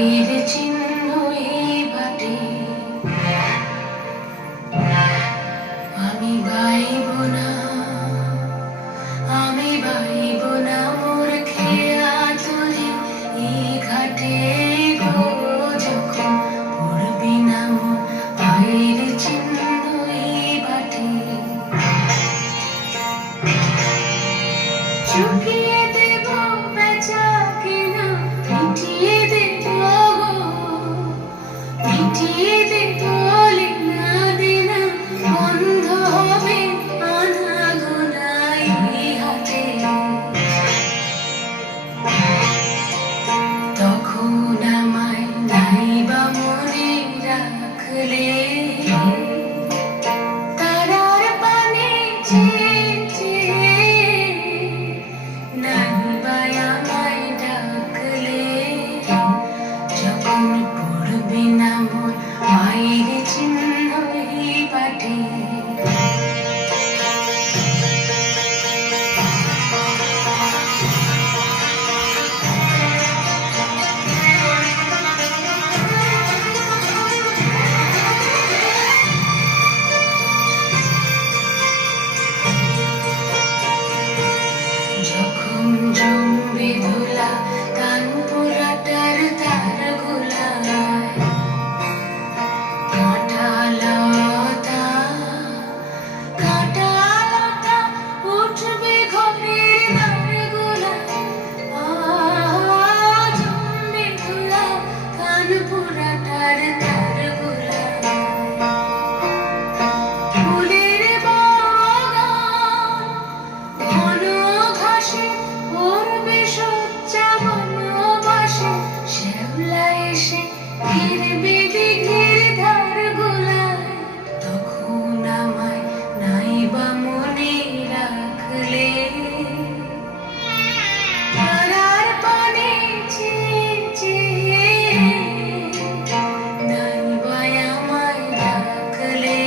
পায়ের চিহ্ন এই বাটে আমি বাইব না, আমি বাইব না মোর খেয়া তুলি এই ঘাটে গো, যখন পড়বি না মোর পায়ের চিহ্ন এই বাটে। চুকিয়ে দেব বেচা কিনা, মিটিয়ে দেব মিটিয়ে দেব লেনা দেনা, বন্ধ হবে আনাগোনায় হাতে। তখন আমায় নাইবা মনে রাখলে, তারার পানে নাইবা আমায় ডাকলে, যখন পড়বি না মোর পায়ের চিহ্ন এই বাটে। যখন জমবে ধুলা কানপুরাটার তার গোলায়, কাঁটা লতা উঠবে ঘরের দ্বার গোলায়। জমবে ধুলা কানপুরাটার তার গোলায়। ফুলের বাগান ঘন ঘাসে ভরবে সজ্জা বনবাসে, শ্যাওলা এসে ঘিরবে দিঘির ধার গোলায়। তখন আমায় নাইবা মনে রাখলে, তারার পানে নাইবা আমায় ডাকলে,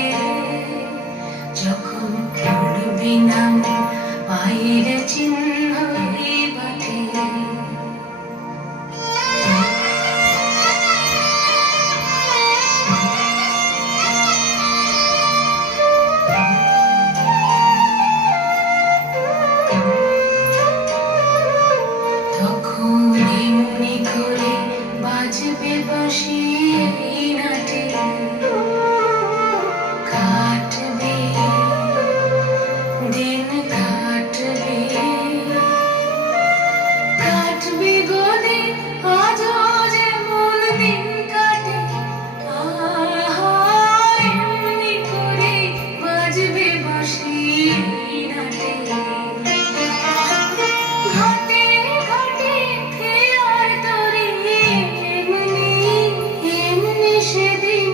যখন পড়বি না মোর পায়ের চিহ্ন এই বাটে। তখন এমনি করে বাজবে বাঁশি এই নাটে, কাটবে দিন কাটবে, কাটবে গো দিন আজও যেমন দিন কাটে। এমনি করে বাজবে বাঁশি এই নাটে। ঘাটে ঘাটে খেয়ার তরি এমনি এমনি সেদিন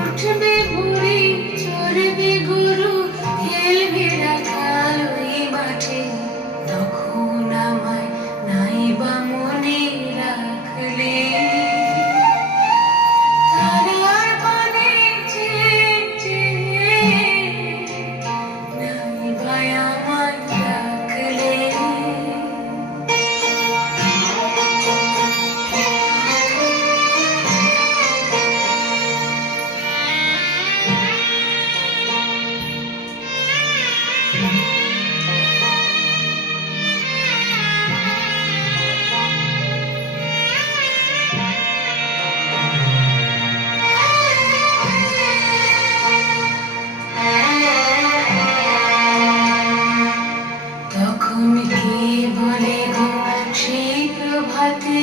উঠবে ভুঁড়ি, চড়বে গরু, খেলবে রাখাল ওই মাঠে। তখন আমায় নাইবা মনে রাখলে, তারার পানে নাইবা আমায় ডাকলে। তখন কে বলে গো সেই প্রভাতে